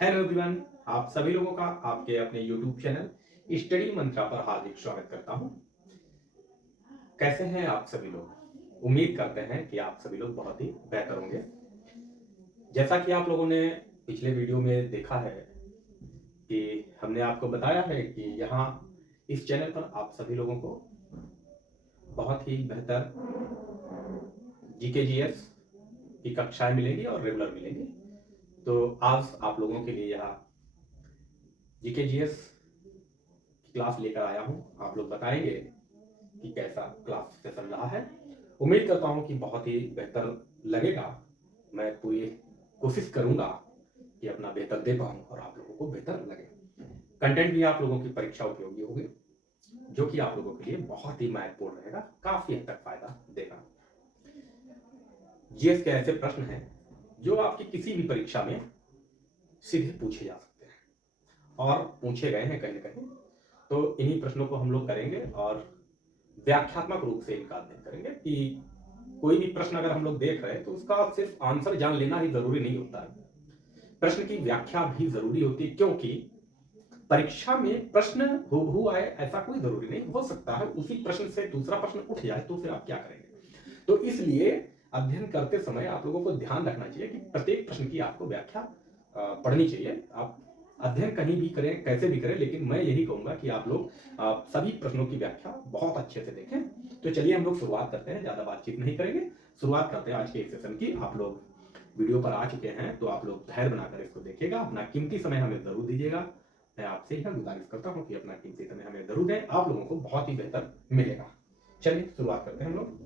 Hello everyone, आप सभी लोगों का आपके अपने YouTube चैनल स्टडी मंत्रा पर हार्दिक स्वागत करता हूं। कैसे हैं आप सभी लोग? उम्मीद करते हैं कि आप सभी लोग बहुत ही बेहतर होंगे। जैसा कि आप लोगों ने पिछले वीडियो में देखा है कि हमने आपको बताया है कि यहाँ इस चैनल पर आप सभी लोगों को बहुत ही बेहतर जीके जीएस की कक्षाएं मिलेंगी और रेगुलर मिलेंगी। तो आज आप लोगों के लिए यहाँ जीके जीएस की क्लास लेकर आया हूँ। आप लोग बताएंगे कि कैसा क्लास सेशन रहा है। उम्मीद करता हूँ कि बहुत ही बेहतर लगेगा। मैं पूरी कोशिश करूंगा कि अपना बेहतर दे पाऊँ और आप लोगों को बेहतर लगे। कंटेंट भी आप लोगों की परीक्षा उपयोगी होगी, जो कि आप लोगों के लिए बहुत ही महत्वपूर्ण रहेगा, काफी हद तक फायदा देगा। जीएस के ऐसे प्रश्न हैं जो आपकी किसी भी परीक्षा में सीधे पूछे जा सकते हैं और पूछे गए हैं कहीं ना कहीं। तो इन्हीं प्रश्नों को हम लोग करेंगे और व्याख्यात्मक रूप से इनका अध्ययन करेंगे कि कोई भी प्रश्न अगर हम लोग देख रहे हैं तो उसका सिर्फ आंसर जान लेना ही जरूरी नहीं होता है, प्रश्न की व्याख्या भी जरूरी होती है। क्योंकि परीक्षा में प्रश्न हूबहू आए ऐसा कोई जरूरी नहीं, हो सकता है उसी प्रश्न से दूसरा प्रश्न उठ जाए, तो फिर आप क्या करेंगे? तो इसलिए अध्ययन करते समय आप लोगों को ध्यान रखना चाहिए कि प्रत्येक प्रश्न की आपको व्याख्या पढ़नी चाहिए। आप अध्ययन कहीं भी करें, कैसे भी करें, लेकिन मैं यही कहूंगा कि आप लोग सभी प्रश्नों की व्याख्या बहुत अच्छे से देखें। तो चलिए हम लोग शुरुआत करते हैं, ज्यादा बातचीत नहीं करेंगे, शुरुआत करते हैं आज के इस सेशन की। आप लोग वीडियो पर आ चुके हैं तो आप लोग धैर्य बनाकर इसको देखिएगा, अपना कीमती समय हमें जरूर दीजिएगा। मैं आपसे यह गुजारिश करता हूँ कि अपना कीमती समय हमें जरूर दें, आप लोगों को बहुत ही बेहतर मिलेगा। चलिए शुरुआत करते हैं हम लोग।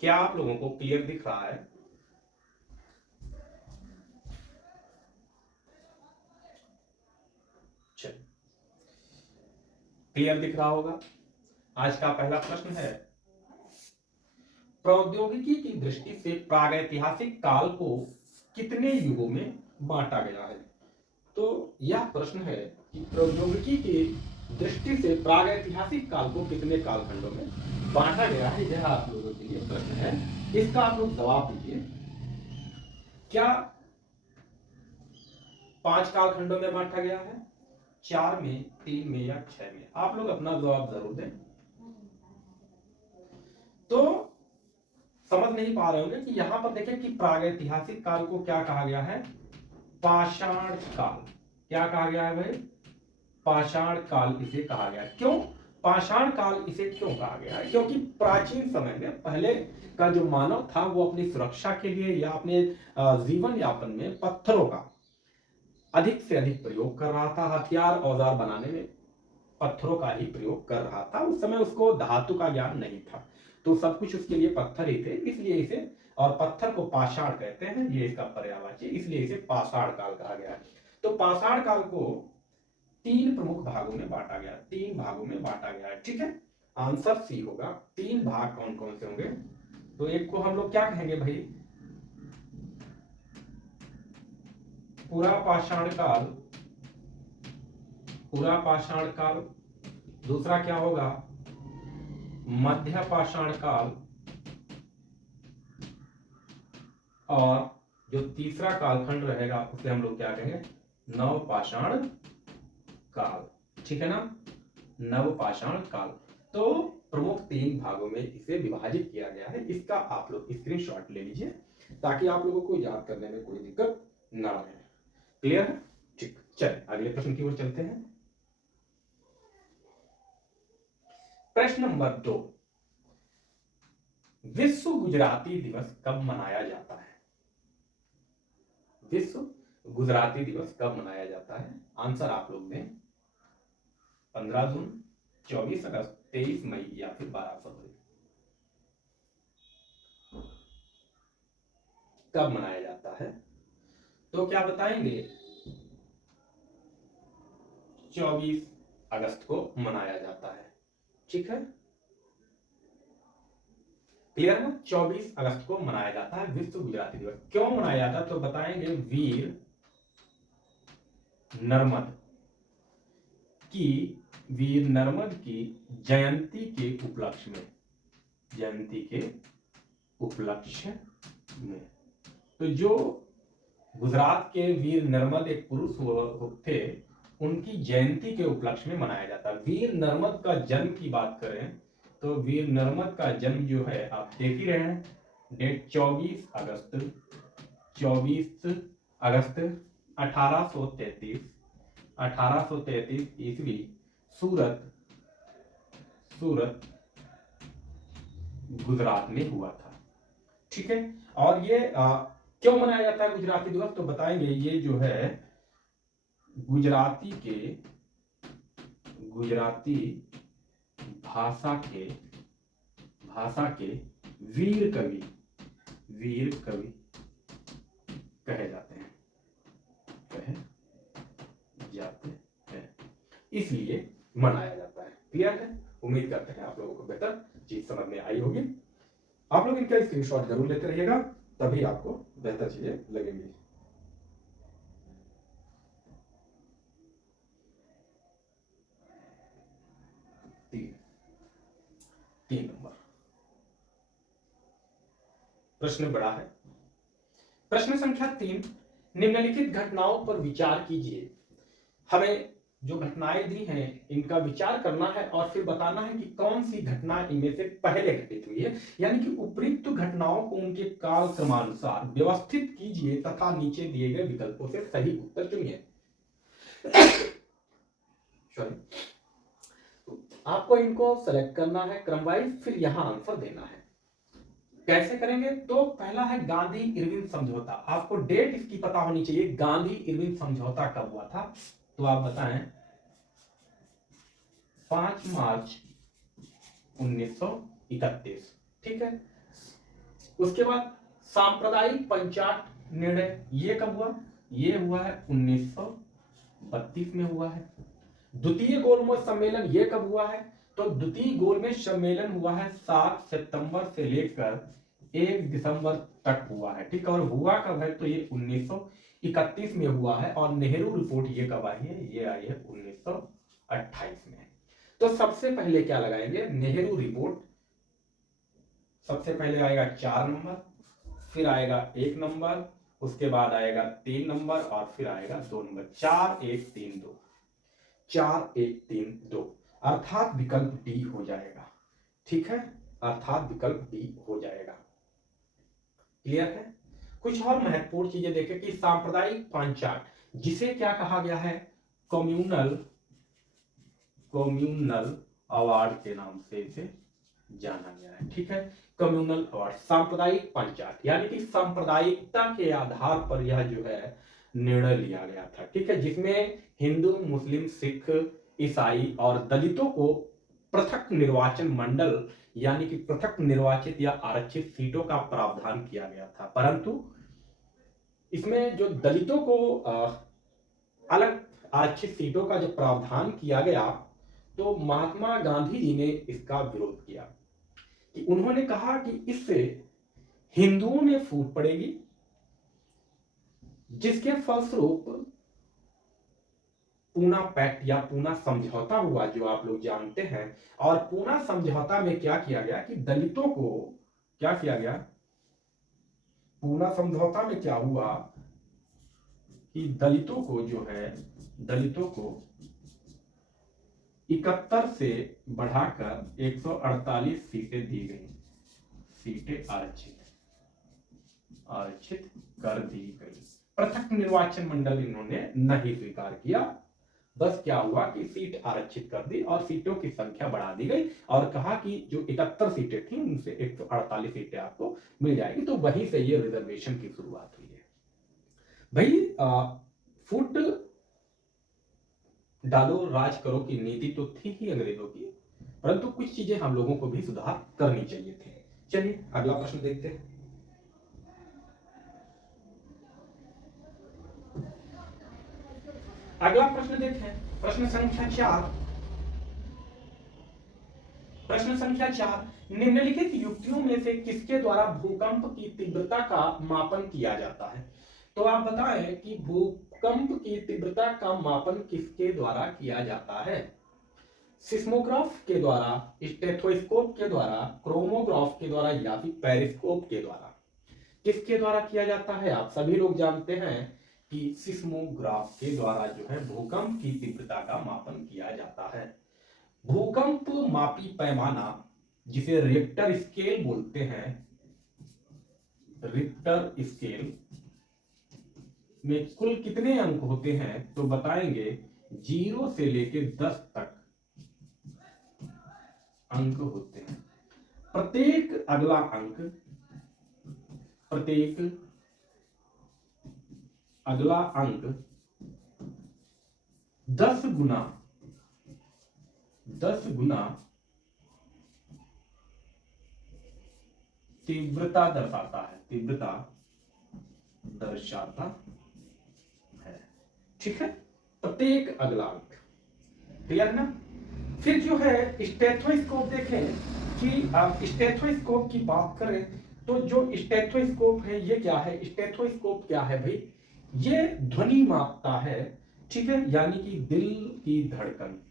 क्या आप लोगों को क्लियर दिख रहा है? चलिए, क्लियर दिख रहा होगा। आज का पहला प्रश्न है, प्रौद्योगिकी की दृष्टि से प्रागैतिहासिक काल को कितने युगों में बांटा गया है? तो यह प्रश्न है कि प्रौद्योगिकी की दृष्टि से प्रागैतिहासिक काल को कितने कालखंडों में बांटा गया है, यह आप लोगों के लिए प्रश्न है। इसका आप लोग जवाब दीजिए। क्या 5 कालखंडों में बांटा गया है, 4 में, 3 में या 6 में? आप लोग अपना जवाब जरूर दें। तो समझ नहीं पा रहे होंगे कि यहां पर देखें कि प्रागैतिहासिक काल को क्या कहा गया है? पाषाण काल। क्या कहा गया है भाई? पाषाण काल इसे कहा गया। क्यों पाषाण काल इसे क्यों कहा गया है? क्योंकि प्राचीन समय में पहले का जो मानव था वो अपनी सुरक्षा के लिए या अपने जीवन यापन में पत्थरों का अधिक से अधिक प्रयोग कर रहा था। हथियार औजार बनाने में पत्थरों का ही प्रयोग कर रहा था। उस समय उसको धातु का ज्ञान नहीं था, तो सब कुछ उसके लिए पत्थर ही थे, इसलिए इसे, और पत्थर को पाषाण कहते हैं, ये इसका पर्यायवाची, इसलिए इसे पाषाण काल कहा गया है। तो पाषाण काल को 3 प्रमुख भागों में बांटा गया, 3 भागों में बांटा गया है। ठीक है, आंसर सी होगा। 3 भाग कौन कौन से होंगे? तो एक को हम लोग क्या कहेंगे भाई? पूरा पाषाण काल, पूरा पाषाण काल। दूसरा क्या होगा? मध्य पाषाण काल। और जो तीसरा कालखंड रहेगा उसे हम लोग क्या कहेंगे? नव पाषाण काल। ठीक है ना, नव पाषाण काल। तो प्रमुख 3 भागों में इसे विभाजित किया गया है। इसका आप लोग स्क्रीनशॉट ले लीजिए ताकि आप लोगों को याद करने में कोई दिक्कत ना रहे। क्लियर है? ठीक, चलिए अगले प्रश्न की ओर चलते हैं। प्रश्न नंबर 2, विश्व गुजराती दिवस कब मनाया जाता है? विश्व गुजराती दिवस कब मनाया जाता है? आंसर आप लोग दें। 15 जून, 24 अगस्त, 23 मई या फिर 12 फरवरी? कब मनाया जाता है? तो क्या बताएंगे? 24 अगस्त को मनाया जाता है। ठीक है, क्लियर है? 24 अगस्त को मनाया जाता है विश्व गुजराती दिवस। क्यों मनाया जाता है तो बताएंगे। नर्मद वीर नर्मद की जयंती के उपलक्ष्य में, जयंती के उपलक्ष्य में। तो जो गुजरात के वीर नर्मद एक पुरुष थे, उनकी जयंती के उपलक्ष्य में मनाया जाता है। वीर नर्मद का जन्म की बात करें तो वीर नर्मद का जन्म जो है आप देख ही रहे हैं, डेट 24 अगस्त 1833 ईस्वी सूरत गुजरात में हुआ था। ठीक है, और ये क्यों मनाया जाता है गुजराती दिवस तो बताएंगे। ये जो है गुजराती भाषा के वीर कवि कहे जाते हैं, इसलिए मनाया जाता है। क्लियर है? उम्मीद करते हैं आप लोगों को बेहतर चीज समझ में आई होगी। आप लोग इनका स्क्रीनशॉट जरूर लेते रहिएगा, तभी आपको बेहतर चीजें लगेंगी। तीन नंबर प्रश्न बड़ा है। प्रश्न संख्या 3, निम्नलिखित घटनाओं पर विचार कीजिए। हमें जो घटनाएं दी हैं इनका विचार करना है और फिर बताना है कि कौन सी घटना इनमें से पहले घटित हुई है, यानी कि उपयुक्त घटनाओं को उनके काल क्रमानुसार व्यवस्थित कीजिए तथा नीचे दिए गए विकल्पों से सही उत्तर चुनिए। आपको इनको सेलेक्ट करना है क्रम वाइज, फिर यहां आंसर देना है। कैसे करेंगे तो पहला है गांधी इरविन समझौता। आपको डेट इसकी पता होनी चाहिए, गांधी इरविन समझौता कब हुआ था तो आप बताएं 5 मार्च 1931। ठीक है, उसके बाद सांप्रदायिक पंचायत निर्णय ये कब हुआ, ये हुआ है 1932 में हुआ है। द्वितीय गोलमेज सम्मेलन ये कब हुआ है तो द्वितीय गोलमेज सम्मेलन हुआ है 7 सितंबर से लेकर 1 दिसंबर तक हुआ है। ठीक है, और हुआ कब है तो ये 1931 में हुआ है। और नेहरू रिपोर्ट ये कब आई है, ये आई है 1928 में। तो सबसे पहले क्या लगाएंगे, नेहरू रिपोर्ट। सबसे पहले आएगा 4 नंबर, फिर आएगा 1 नंबर, उसके बाद आएगा 3 नंबर और फिर आएगा 2 नंबर। 4 1 3 2, 4 1 3 2, अर्थात विकल्प डी हो जाएगा। ठीक है, अर्थात विकल्प डी हो जाएगा। क्लियर है? कुछ और महत्वपूर्ण चीजें देखें कि सांप्रदायिक पंचायत, जिसे क्या कहा गया है, कम्युनल अवार्ड के नाम से इसे जाना गया है। ठीक है, कम्युनल अवार्ड, सांप्रदायिक पंचायत, यानी कि सांप्रदायिकता के आधार पर यह जो है निर्णय लिया गया था। ठीक है, जिसमें हिंदू, मुस्लिम, सिख, ईसाई और दलितों को पृथक निर्वाचन मंडल यानी कि पृथक निर्वाचित या आरक्षित सीटों का प्रावधान किया गया था। परंतु इसमें जो दलितों को अलग आरक्षित सीटों का जो प्रावधान किया गया तो महात्मा गांधी जी ने इसका विरोध किया कि उन्होंने कहा कि इससे हिंदुओं में फूट पड़ेगी, जिसके फलस्वरूप पूना पैक्ट या पूना समझौता हुआ जो आप लोग जानते हैं। और पूना समझौता में क्या किया गया कि दलितों को क्या किया गया, पूना समझौता में क्या हुआ कि दलितों को जो है, दलितों को 71 से बढ़ाकर 148 सीटें दी गई, सीटें आरक्षित कर दी गई। पृथक निर्वाचन मंडल इन्होंने नहीं स्वीकार किया, बस क्या हुआ कि सीट आरक्षित कर दी और सीटों की संख्या बढ़ा दी गई और कहा कि जो 71 सीटें थी उनसे 148 सीटें आपको मिल जाएगी। तो वहीं से ये रिजर्वेशन की शुरुआत हुई है। भाई फुट डालो राज करो की नीति तो थी ही अंग्रेजों की, परंतु कुछ चीजें हम लोगों को भी सुधार करनी चाहिए थी। चलिए अगला प्रश्न देखते हैं। अगला प्रश्न देखें, प्रश्न संख्या 4। प्रश्न संख्या 4, निम्नलिखित युक्तियों में से किसके द्वारा भूकंप की तीव्रता का मापन किया जाता है? तो आप बताएं कि भूकंप की तीव्रता का मापन किसके द्वारा किया जाता है? सिस्मोग्राफ के द्वारा, स्टेथोस्कोप के द्वारा, क्रोमोग्राफ के द्वारा या फिर पेरिस्कोप के द्वारा? किसके द्वारा किया जाता है? आप सभी लोग जानते हैं कि सिस्मोग्राफ के द्वारा जो है भूकंप की तीव्रता का मापन किया जाता है। भूकंप मापी पैमाना, जिसे रिक्टर स्केल बोलते हैं, रिक्टर स्केल में कुल कितने अंक होते हैं? तो बताएंगे 0 से लेकर 10 तक अंक होते हैं। प्रत्येक अगला अंक 10 गुना तीव्रता दर्शाता है। ठीक है, प्रत्येक अगला अंक। क्लियर ना? फिर जो है स्टेथोस्कोप देखें कि आप स्टेथोस्कोप की बात करें तो जो स्टेथोस्कोप है ये क्या है? स्टेथोस्कोप क्या है भाई? ये ध्वनि मापता है। ठीक है, यानी कि दिल की धड़कन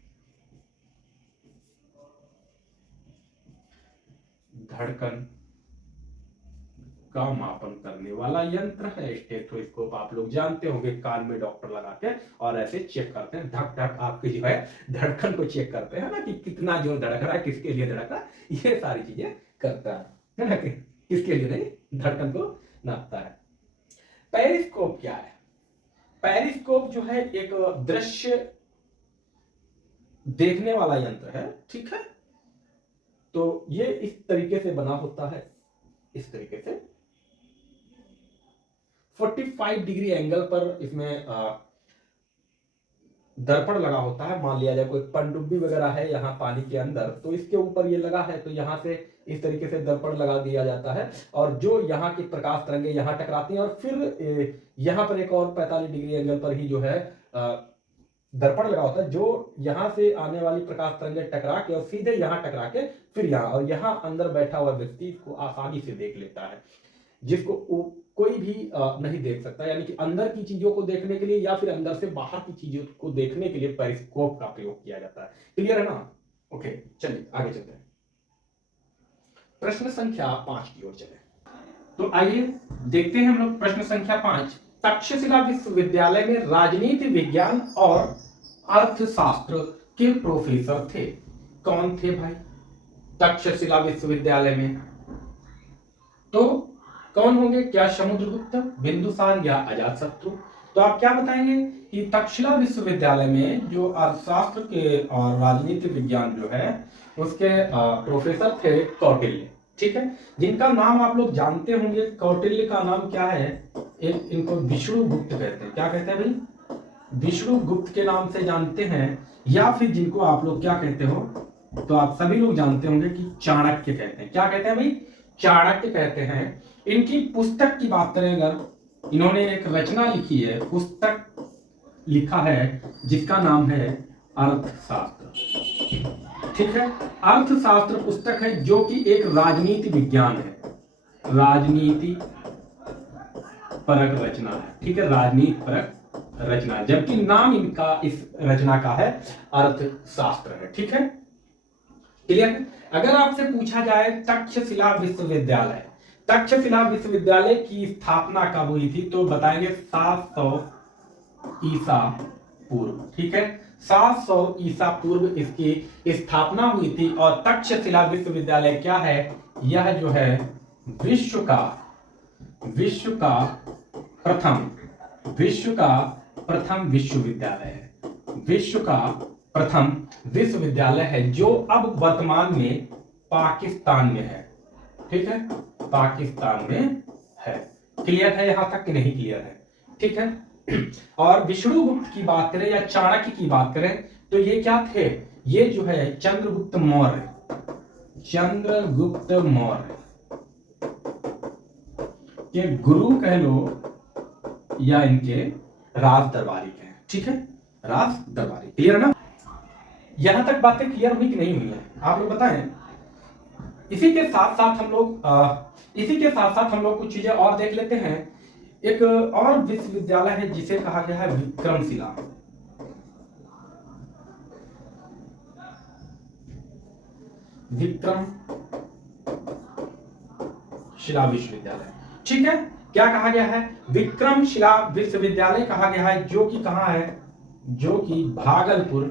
का मापन करने वाला यंत्र है स्टेथोस्कोप। आप लोग जानते होंगे, कान में डॉक्टर लगा के और ऐसे चेक करते हैं, धक धक आपकी जो है धड़कन को चेक करते हैं ना, कि कितना जोर धड़क रहा है, किसके लिए धड़क रहा है, ये सारी चीजें करता है ना, किसके लिए नहीं, धड़कन को नापता है। पेरिस्कोप क्या है? पेरिस्कोप जो है एक दृश्य देखने वाला यंत्र है। ठीक है, तो ये इस तरीके से बना होता है, इस तरीके से 45 डिग्री एंगल पर इसमें दर्पण लगा होता है। मान लिया जाए कोई पनडुब्बी वगैरह है यहाँ पानी के अंदर, तो इसके ऊपर ये लगा है, तो यहाँ से इस तरीके से दर्पण लगा दिया जाता है और जो यहाँ की प्रकाश तरंगे यहाँ टकराती हैं और फिर यहाँ पर एक और 45 डिग्री एंगल पर ही जो है दर्पण लगा होता है, जो यहाँ से आने वाली प्रकाश तरंगे टकरा के और सीधे यहाँ टकरा के फिर यहाँ, और यहाँ अंदर बैठा हुआ व्यक्ति इसको आसानी से देख लेता है, जिसको कोई भी नहीं देख सकता। यानी कि अंदर की चीजों को देखने के लिए या फिर अंदर से बाहर की चीजों को देखने के लिए पेरिस्कोप का प्रयोग किया जाता है। क्लियर है ना? ओके, चलिए आगे चलते हैं, प्रश्न संख्या 5 की ओर चले। तो आइए देखते हैं हम लोग प्रश्न संख्या 5। तक्षशिला विश्वविद्यालय में राजनीति विज्ञान और अर्थशास्त्र के प्रोफेसर थे। कौन थे भाई तक्षशिला विश्वविद्यालय में? तो कौन होंगे? क्या समुद्रगुप्त, बिंदुसार या अजातशत्रु? तो आप क्या बताएंगे कि तक्षशिला विश्वविद्यालय में जो अर्थशास्त्र के और राजनीति विज्ञान जो है उसके प्रोफेसर थे कौटिल्य। ठीक है, जिनका नाम आप लोग जानते होंगे। कौटिल्य का नाम क्या है? एक इनको विष्णुगुप्त कहते हैं। क्या कहते हैं भाई? विष्णुगुप्त के नाम से जानते हैं, या फिर जिनको आप लोग क्या कहते हो, तो आप सभी लोग जानते होंगे कि चाणक्य कहते हैं। क्या कहते हैं भाई? चाणक्य कहते हैं। इनकी पुस्तक की बात करें अगर, इन्होंने एक रचना लिखी है, पुस्तक लिखा है जिसका नाम है अर्थशास्त्र। ठीक है, अर्थशास्त्र पुस्तक है जो कि एक राजनीति विज्ञान है, राजनीति परक रचना है। ठीक है, राजनीति परक रचना, जबकि नाम इनका इस रचना का है अर्थशास्त्र है। ठीक है, क्लियर है? अगर आपसे पूछा जाए तक्षशिला विश्वविद्यालय, तक्षशिला विश्वविद्यालय की स्थापना कब हुई थी, तो बताएंगे 700 ईसा पूर्व। ठीक है, 700 ईसा पूर्व इसकी स्थापना हुई थी। और तक्षशिला विश्वविद्यालय क्या है? यह जो है विश्व का प्रथम विश्वविद्यालय है, विश्व का प्रथम विश्वविद्यालय है, जो अब वर्तमान में पाकिस्तान में है। ठीक है, पाकिस्तान में है। क्लियर है यहां तक कि नहीं क्लियर है? ठीक है, और विष्णुगुप्त की बात करें या चाणक्य की बात करें तो ये क्या थे? ये जो है चंद्रगुप्त मौर्य के गुरु कह लो या इनके राज दरबारी कहें। ठीक है, रास दरबारी। क्लियर है ना? यहां तक बातें क्लियर हुई कि नहीं हुई है, आप लोग बताएं। इसी के साथ साथ हम लोग कुछ चीजें और देख लेते हैं। एक और विश्वविद्यालय है जिसे कहा गया है विक्रमशिला। विक्रमशिला विश्वविद्यालय, ठीक है। क्या कहा गया है? विक्रमशिला विश्वविद्यालय कहा गया है, जो कि कहां है? जो कि भागलपुर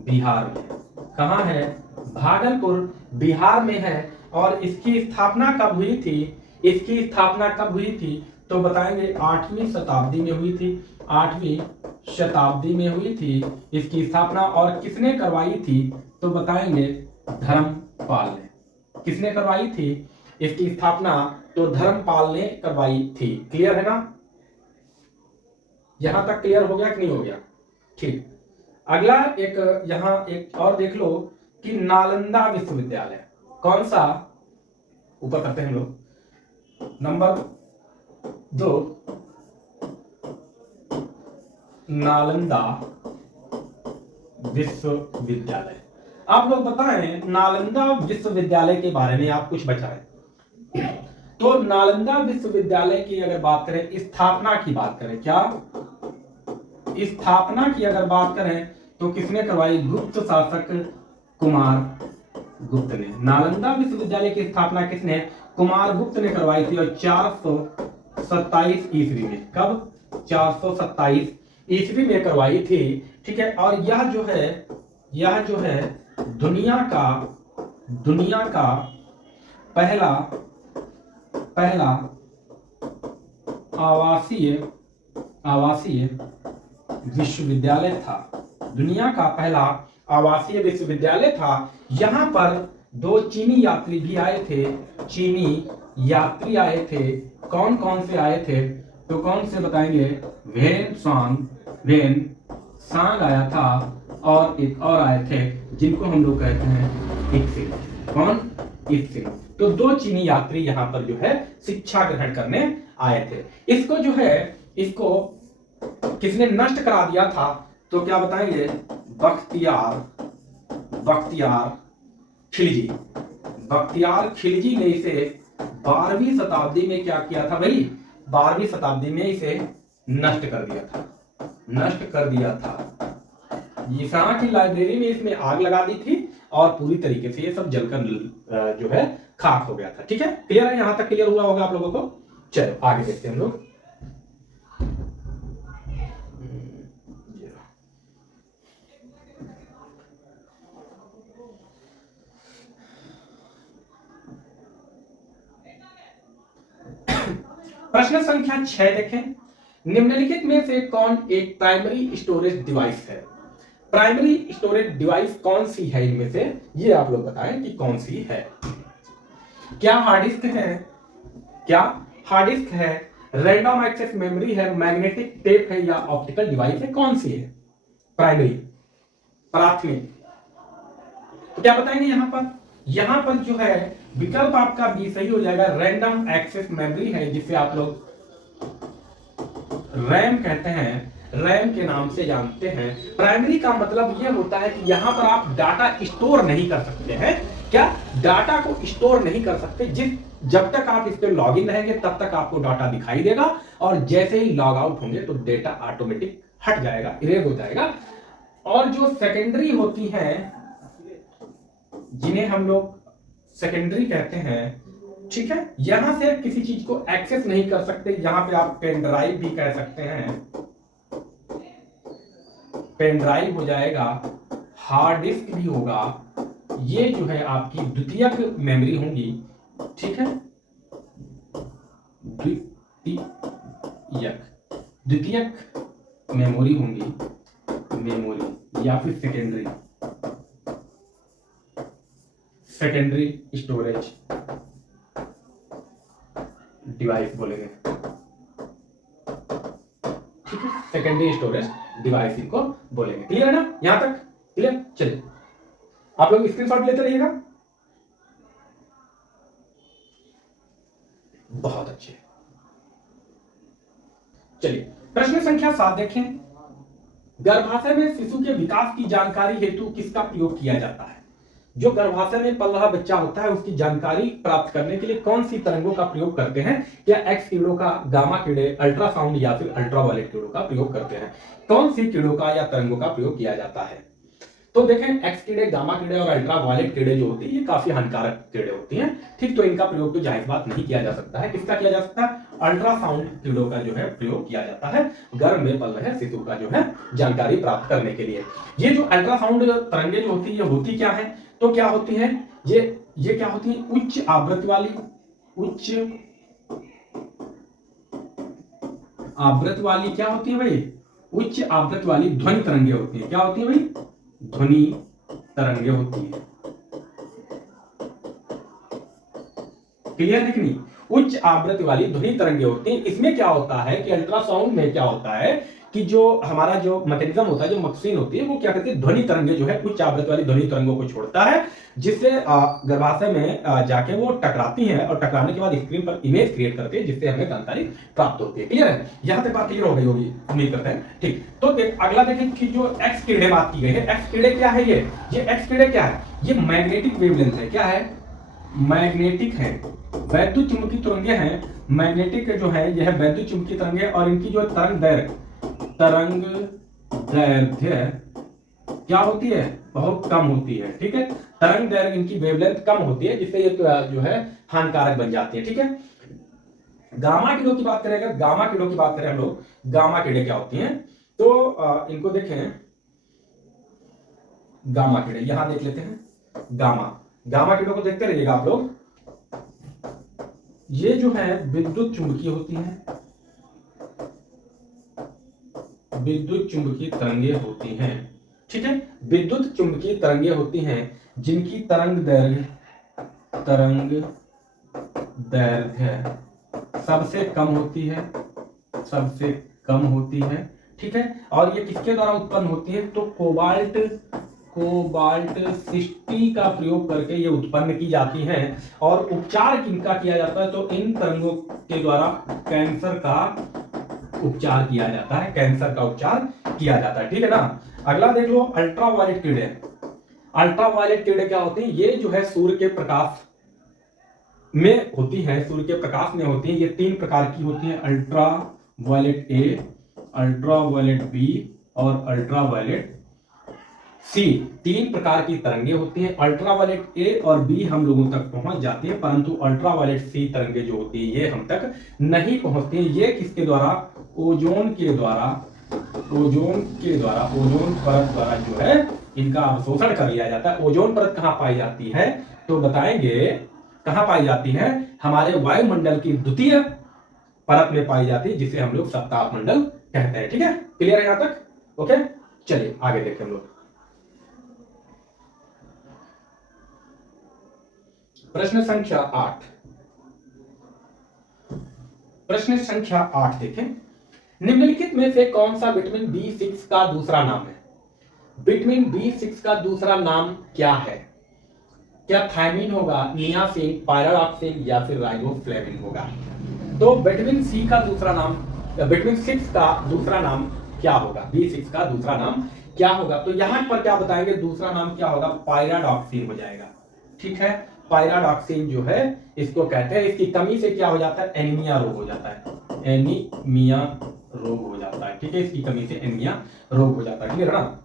बिहार में। कहां है? भागलपुर बिहार में है। और इसकी स्थापना कब हुई थी? तो बताएंगे 8वीं शताब्दी में हुई थी। 8वीं शताब्दी में हुई थी इसकी स्थापना। और किसने करवाई थी? तो बताएंगे धर्मपाल ने। किसने करवाई थी इसकी स्थापना? तो धर्मपाल ने करवाई थी। क्लियर है ना? यहां तक क्लियर हो गया कि नहीं हो गया? ठीक। अगला एक यहां एक और देख लो कि नालंदा विश्वविद्यालय। कौन सा? ऊपर करते हैं हम लोग। नंबर 2, नालंदा विश्वविद्यालय। आप लोग बताएं नालंदा विश्वविद्यालय के बारे में, आप कुछ बताएं। तो नालंदा विश्वविद्यालय की अगर बात करें, स्थापना की बात करें, क्या स्थापना की अगर बात करें तो किसने करवाई? गुप्त शासक कुमार गुप्त ने। नालंदा विश्वविद्यालय की स्थापना किसने? कुमार गुप्त ने करवाई थी। और 427 ईस्वी में। कब? 427 ईस्वी में करवाई थी। ठीक है। और यह जो है दुनिया का पहला आवासीय विश्वविद्यालय था। दुनिया का पहला आवासीय विश्वविद्यालय था। यहां पर 2 चीनी यात्री भी आए थे। कौन कौन से आए थे? तो कौन से बताएंगे? वेन सांग आया था। और एक और आए थे जिनको हम लोग कहते हैं इक्सिंग। कौन? इक्सिंग। तो 2 चीनी यात्री यहां पर जो है शिक्षा ग्रहण करने आए थे। इसको किसने नष्ट करा दिया था? तो क्या बताएंगे? बख्तियार खिलजी ने इसे 12वीं शताब्दी में क्या किया था भाई? 12वीं शताब्दी में इसे नष्ट कर दिया था। यहाँ की लाइब्रेरी में इसमें आग लगा दी थी और पूरी तरीके से ये सब जलकर जो है खाक हो गया था। ठीक है, क्लियर है? यहां तक क्लियर हुआ होगा आप लोगों को। चलो आगे देखते हैं हम लोग। प्रश्न संख्या 6 देखें। निम्नलिखित में से कौन एक प्राइमरी स्टोरेज डिवाइस है? प्राइमरी स्टोरेज डिवाइस कौन सी है इनमें से? ये आप लोग बताएं कि कौन सी है। क्या हार्ड डिस्क है? रैंडम एक्सेस मेमोरी है? मैग्नेटिक टेप है? या ऑप्टिकल डिवाइस है? कौन सी है प्राथमिक? तो क्या बताएंगे यहां पर जो है विकल्प आपका बी सही हो जाएगा। रैंडम एक्सेस मेमोरी है, जिसे आप लोग रैम कहते हैं, रैम के नाम से जानते हैं। प्राइमरी का मतलब यह होता है कि यहां पर आप डाटा स्टोर नहीं कर सकते हैं। क्या? डाटा को स्टोर नहीं कर सकते। जब तक आप इस पे लॉग इन रहेंगे तब तक आपको डाटा दिखाई देगा, और जैसे ही लॉग आउट होंगे तो डेटा ऑटोमेटिक हट जाएगा, इरेज हो जाएगा। और जो सेकेंडरी होती हैं, जिन्हें हम लोग सेकेंडरी कहते हैं, ठीक है, यहां से किसी चीज को एक्सेस नहीं कर सकते। यहां पे आप पेन ड्राइव भी कह सकते हैं, पेन ड्राइव हो जाएगा, हार्ड डिस्क भी होगा। ये जो है आपकी द्वितीयक मेमोरी होंगी। ठीक है, द्वितीयक मेमोरी होंगी, या फिर सेकेंडरी स्टोरेज डिवाइस बोलेंगे। ठीक है, सेकेंडरी स्टोरेज डिवाइस इनको बोलेंगे। क्लियर है ना? यहां तक क्लियर? चलिए आप लोग स्क्रीनशॉट लेते रहिएगा। बहुत अच्छे। चलिए प्रश्न संख्या 7 देखें। गर्भाशय में शिशु के विकास की जानकारी हेतु किसका प्रयोग किया जाता है? जो गर्भाशय में पल रहा बच्चा होता है उसकी जानकारी प्राप्त करने के लिए कौन सी तरंगों का प्रयोग करते हैं? क्या एक्स किरणों का, गामा किरणें, अल्ट्रासाउंड या फिर अल्ट्रावायलेट किरणों का प्रयोग करते हैं? कौन सी किरणों का या तरंगों का प्रयोग किया जाता है? तो देखें, एक्स किरणें, गामा किरणें और अल्ट्रावायलेट किरणें जो होती है ये काफी हानिकारक किरणें होती हैं, ठीक। तो इनका प्रयोग तो जाहिर बात नहीं किया जा सकता है। किसका किया जा सकता है? अल्ट्रासाउंड किरणों का जो है प्रयोग किया जाता है गर्भ में पल रहे शिशु का जो है जानकारी प्राप्त करने के लिए। ये जो अल्ट्रासाउंड तरंगे जो होती है ये होती क्या है? तो क्या होती है ये क्या होती है? उच्च आवृत्ति वाली क्या होती है भाई? उच्च आवृत्ति वाली ध्वनि तरंगे होती है। क्या होती है भाई? ध्वनि तरंगे होती है। क्लियर है कि नहीं? उच्च आवृत्ति वाली ध्वनि तरंगे होती हैं। इसमें क्या होता है कि अल्ट्रासाउंड में क्या होता है कि जो हमारा जो मैकेनिज्म होता है, जो मशीन होती है, वो क्या करती है? ध्वनि तरंगे जो है उच्च आवृत्ति वाली ध्वनि तरंगों को छोड़ता है, जिससे गर्भाशय में जाके वो टकराती हैं और टकराने के बाद स्क्रीन पर इमेज क्रिएट करती है, जिससे हमें जानकारी प्राप्त होती है। क्लियर है? यहां तक बात क्लियर हो गई होगी, उम्मीद करते हैं, ठीक। तो अगला देखें कि जो एक्स किरणें बात की गई है, एक्स किरणें क्या है? ये एक्स किरणें क्या है? ये मैग्नेटिक वेवलेंथ है। क्या है? मैग्नेटिक है, वैद्युत चुंबकीय तरंगे हैं। मैग्नेटिक जो है यह वैद्युत चुंबकीय तरंगे, और इनकी जो तरंग दैर्घ्य क्या होती है? बहुत कम होती है, ठीक है। तरंग दैर्घ्य इनकी वेवलेंथ कम होती है, जिससे ये जो है हानिकारक बन जाती है, ठीक है। गामा किरणों की बात करें, अगर गामा किरणों की बात करें हम लोग, गामा किरणें क्या होती हैं? तो इनको देखें, गामा किरणें यहां देख लेते हैं। गामा किरणों को देखते रहिएगा आप लोग। ये जो है विद्युत चुंबकीय होती हैं, विद्युत चुंबकीय तरंगे होती हैं, ठीक है। विद्युत चुंबकीय तरंगे होती हैं जिनकी तरंग दैर्घ्य सबसे कम होती है, ठीक है। और ये किसके द्वारा उत्पन्न होती है? तो कोबाल्ट 60 का प्रयोग करके ये उत्पन्न की जाती हैं। और उपचार किनका किया जाता है? तो इन तरंगों के द्वारा कैंसर का उपचार किया जाता है, ठीक है ना। अगला देख लो, अल्ट्रावायलेट किरणें। अल्ट्रावायलेट किरणें क्या होती हैं? ये जो है सूर्य के प्रकाश में होती हैं, ये 3 प्रकार की होती हैं, अल्ट्रावायलेट ए, अल्ट्रावायलेट बी और अल्ट्रावायलेट सी। 3 प्रकार की तरंगे होती हैं। अल्ट्रावायलेट ए और बी हम लोगों तक पहुंच जाती है, परंतु अल्ट्रावायलेट सी तरंगे जो होती है ये हम तक नहीं पहुंचती हैं। ये किसके द्वारा? ओजोन परत द्वारा जो है इनका अवशोषण कर लिया जाता है। ओजोन परत कहां पाई जाती है? तो बताएंगे कहां पाई जाती है? हमारे वायुमंडल की द्वितीय परत में पाई जाती है, जिसे हम लोग सप्ताह मंडल कहते हैं, ठीक है। क्लियर है यहां तक? ओके, चलिए आगे देखते हैं हम लोग। प्रश्न संख्या 8 देखें। निम्नलिखित में से कौन सा विटामिन B6 का दूसरा नाम है? विटामिन B6 का दूसरा नाम क्या है? क्या थायमिन होगा, नियासिन, पायरोक्सिन या फिर राइबोफ्लेविन होगा? तो विटामिन C का दूसरा नाम, विटामिन 6 का दूसरा नाम क्या होगा? B6 का दूसरा नाम क्या होगा? तो यहां पर क्या बताएंगे? दूसरा नाम क्या होगा? पायरोक्सिन हो जाएगा, ठीक है। पायरोक्सिन जो है इसको कहते हैं, इसकी कमी से क्या हो जाता है? एनीमिया रोग हो जाता है, ठीक है। इसकी कमी से एनीमिया रोग हो जाता है, क्लियर है ना।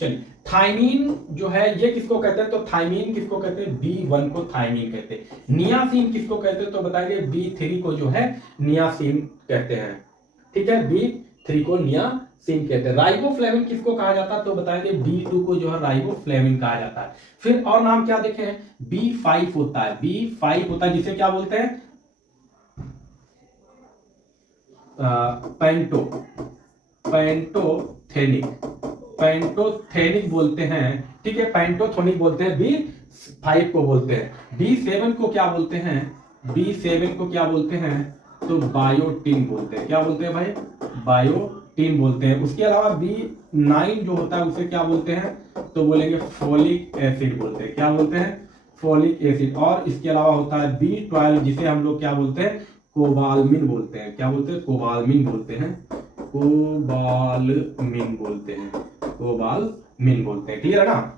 चलिए, थायमीन जो है ये किसको कहते हैं? तो थायमीन किसको कहते हैं? B1 को थायमीन कहते हैं। नियासिन किसको कहते हैं? तो बताएंगे B3 को जो है नियासिन कहते हैं, ठीक है। B3 को नियासिन कहते हैं। राइबोफ्लेविन किसको कहा जाता है? तो बताएंगे B2 को जो है राइबोफ्लेविन कहा जाता है। फिर और नाम क्या देखें? B5 होता है, B5 होता है जिसे क्या बोलते हैं? पेंटोथेनिक बोलते हैं, ठीक है। पेंटोथोनिक बोलते हैं, B5 को बोलते हैं। B7 को क्या बोलते हैं? B7 को क्या बोलते हैं? तो बायोटिन बोलते हैं। क्या बोलते हैं भाई? बायोटिन बोलते हैं। उसके अलावा B9 जो होता है उसे क्या बोलते हैं? तो बोलेंगे फोलिक एसिड बोलते हैं। क्या बोलते हैं? Folic acid. और इसके अलावा होता है B12 जिसे हम लोग क्या बोलते हैं? कोबालमिन बोलते हैं। क्या बोलते हैं? कोबालमिन बोलते हैं, कोबालमिन बोलते हैं, कोबालमिन बोलते हैं। क्लियर है ना।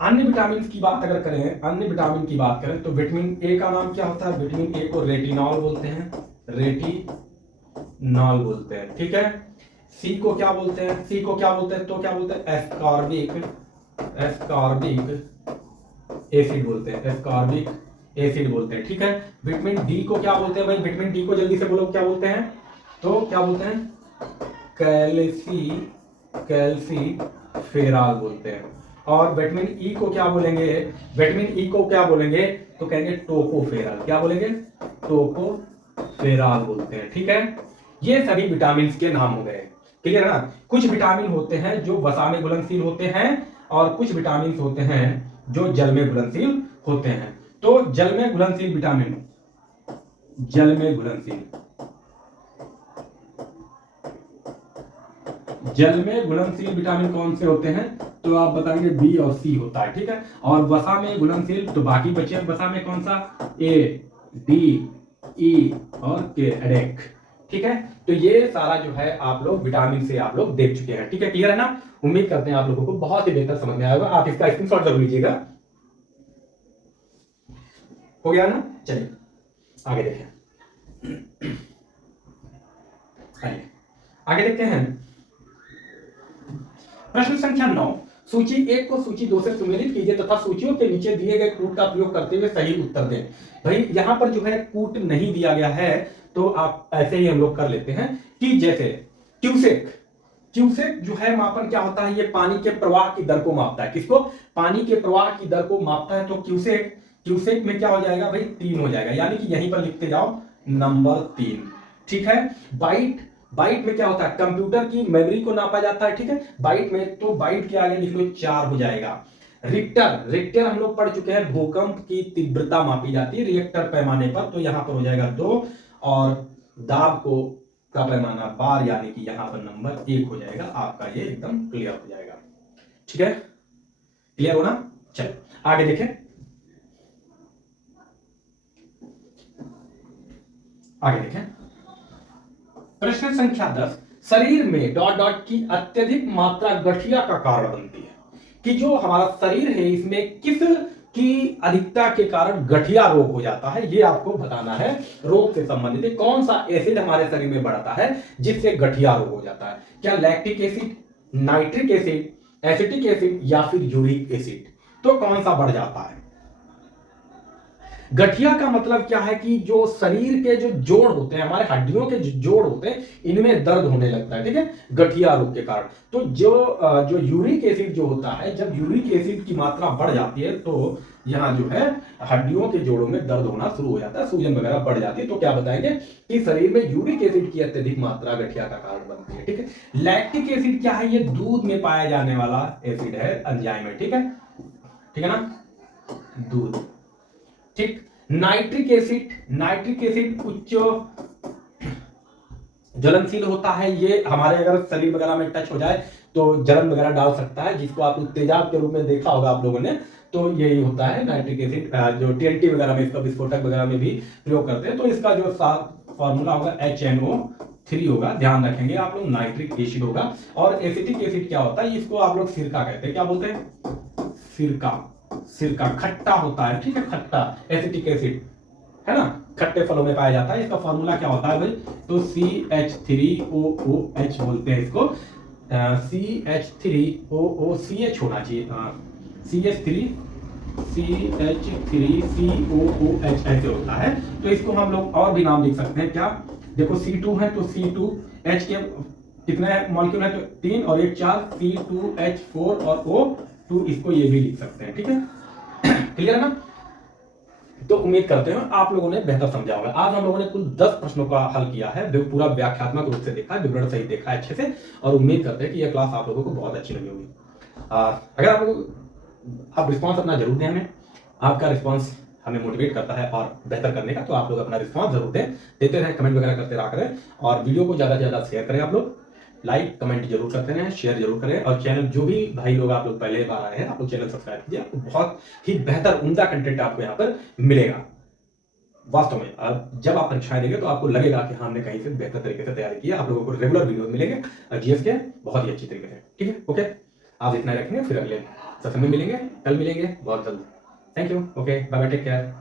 अन्य विटामिन की बात अगर करें, अन्य विटामिन की बात करें तो विटामिन ए का नाम क्या होता है? विटामिन ए को रेटिनॉल बोलते हैं, रेटिनॉल बोलते हैं। ठीक है। सी को क्या बोलते हैं? सी को क्या बोलते हैं? तो क्या बोलते हैं? एस्कॉर्बिक एसिड बोलते हैं, एस्कॉर्बिक एसिड बोलते हैं। ठीक है। विटामिन डी को क्या बोलते हैं भाई? विटामिन डी को जल्दी से बोलो क्या बोलते हैं? तो क्या बोलते हैं? कैल्सीफेरॉल बोलते हैं। और विटामिन ई को क्या बोलेंगे? विटामिन ई को क्या बोलेंगे? तो कहेंगे टोकोफेरॉल। क्या बोलेंगे? टोकोफेरॉल बोलते हैं। ठीक है। ये सभी विटामिन के नाम हो गए। क्लियर है ना। कुछ विटामिन होते हैं जो वसा में घुलनशील होते हैं और कुछ विटामिन होते हैं जो जल में घुलनशील होते हैं। तो जल में घुलनशील विटामिन, जल में घुलनशील विटामिन कौन से होते हैं? तो आप बताएंगे बी और सी होता है। ठीक है। और वसा में घुलनशील तो बाकी बचे वसा में कौन सा? ए, डी, ई और के, एडेक। ठीक है। तो ये सारा जो है आप लोग विटामिन से आप लोग देख चुके हैं। ठीक है। क्लियर है ना। उम्मीद करते हैं आप लोगों को बहुत ही बेहतर समझ में आएगा। आप इसका स्क्रीनशॉट जरूर लीजिएगा। हो गया ना। चलिए आगे देखें। आगे देखते हैं। प्रश्न संख्या 9, सूची 1 को सूची 2 से सुमेलित कीजिए तथा सूचियों के नीचे दिए गए कूट का प्रयोग करते हुए सही उत्तर दें। भाई यहां पर जो है कूट नहीं दिया गया है तो आप ऐसे ही हम लोग कर लेते हैं कि जैसे क्यूसेक जो है मापन क्या होता है? ये पानी के प्रवाह की दर को मापता है। किसको? पानी के प्रवाह की दर को मापता है। तो क्यूसेक में क्या हो जाएगा भाई? 3 हो जाएगा। यानी कि यहीं पर लिखते जाओ नंबर 3। ठीक है। बाइट में क्या होता है? कंप्यूटर की मेमोरी को नापा जाता है। ठीक है। बाइट में तो बाइट के आगे लिख लो 4 हो जाएगा। रिक्टर हम लोग पढ़ चुके हैं, भूकंप की तीव्रता मापी जाती है रिएक्टर पैमाने पर, तो यहां पर हो जाएगा 2। और दाब को का पैमाना बार, यानी कि यहां पर नंबर 1 हो जाएगा। आपका ये एकदम क्लियर हो जाएगा। ठीक है। क्लियर हो ना। चलो आगे देखें। प्रश्न संख्या 10, शरीर में डॉट डॉट की अत्यधिक मात्रा गठिया का कारण बनती है। कि जो हमारा शरीर है इसमें किस की अधिकता के कारण गठिया रोग हो जाता है, ये आपको बताना है। रोग से संबंधित कौन सा एसिड हमारे शरीर में बढ़ता है जिससे गठिया रोग हो जाता है? क्या lactic acid, nitric acid, acetic acid या फिर यूरिक एसिड? तो कौन सा बढ़ जाता है? गठिया का मतलब क्या है? कि जो शरीर के जो जोड़ होते हैं, हमारे हड्डियों के जो जोड़ होते हैं, इनमें दर्द होने लगता है। ठीक है। गठिया रोग के कारण। तो जो यूरिक एसिड जो होता है, जब यूरिक एसिड की मात्रा बढ़ जाती है तो यहाँ जो है हड्डियों के जोड़ों में दर्द होना शुरू हो जाता है, सूजन वगैरह बढ़ जाती है। तो क्या बताएंगे कि शरीर में यूरिक एसिड की अत्यधिक मात्रा गठिया का कारण बनती है। ठीक है। लैक्टिक एसिड क्या है? ये दूध में पाया जाने वाला एसिड है, एंजाइम है। ठीक है ना। दूध। ठीक। नाइट्रिक एसिड उच्च ज्वलनशील होता है। ये हमारे अगर शरीर वगैरह में टच हो जाए तो जलन वगैरह डाल सकता है, जिसको आप तेजाब के रूप में देखा होगा आप लोगों ने। तो यही होता है नाइट्रिक एसिड, जो TNT वगैरह में, इसका विस्फोटक वगैरह में भी प्रयोग करते हैं। तो इसका जो फॉर्मूला होगा HNO3 होगा, ध्यान रखेंगे आप लोग। नाइट्रिक एसिड होगा। और एसिटिक एसिड क्या होता है? इसको आप लोग सिरका कहते हैं। क्या बोलते हैं? सिरका खट्टा होता है। ठीक है। खट्टा एसिटिक एसिड है ना, खट्टे फलों में पाया जाता है। इसका फॉर्मूला क्या होता है भाई? तो CH3OOH बोलते हैं इसको। CH3OOCH होना चाहिए। CH3COOH ऐसे होता है। तो इसको हम लोग और भी नाम लिख सकते हैं। क्या? देखो C2 है तो C2H के कितने मॉलिक्यूल है? तो 3 और 1 4, C2H4 और O2, इसको ये भी लिख सकते हैं। ठीक है। क्लियर है ना। तो उम्मीद करते हैं आप लोगों ने बेहतर समझा होगा। आज हम लोगों ने कुल 10 प्रश्नों का हल किया है, पूरा व्याख्यात्मक रूप से देखा है, विवरण सहित देखा है अच्छे से। और उम्मीद करते हैं कि यह क्लास आप लोगों को बहुत अच्छी लगी होगी। अगर आप रिस्पॉन्स अपना जरूर दें हमें। आपका रिस्पॉन्स हमें मोटिवेट करता है और बेहतर करने का। तो आप लोग अपना रिस्पॉन्स जरूर देते रहें, कमेंट वगैरह करते रहा करें। और वीडियो को ज़्यादा से ज़्यादा शेयर करें। आप लोग लाइक कमेंट जरूर करते रहें, शेयर जरूर करें। और चैनल जो भी भाई लोग आप लोग पहले बार आए हैं, आप लोग चैनल सब्सक्राइब कीजिए। आपको बहुत ही बेहतर उम्दा कंटेंट आपको यहाँ पर मिलेगा। वास्तव में जब आप परीक्षाएं देंगे तो आपको लगेगा कि हाँ, हमने कहीं से बेहतर तरीके से तैयारी की है। आप लोगों को रेगुलर वीडियो मिलेंगे जीएस के बहुत ही अच्छी तरीके से। ठीक है, ओके, आज इतना ही रखेंगे, फिर अगले सेशन में मिलेंगे, कल मिलेंगे बहुत जल्द। Thank you, okay, bye bye, take care.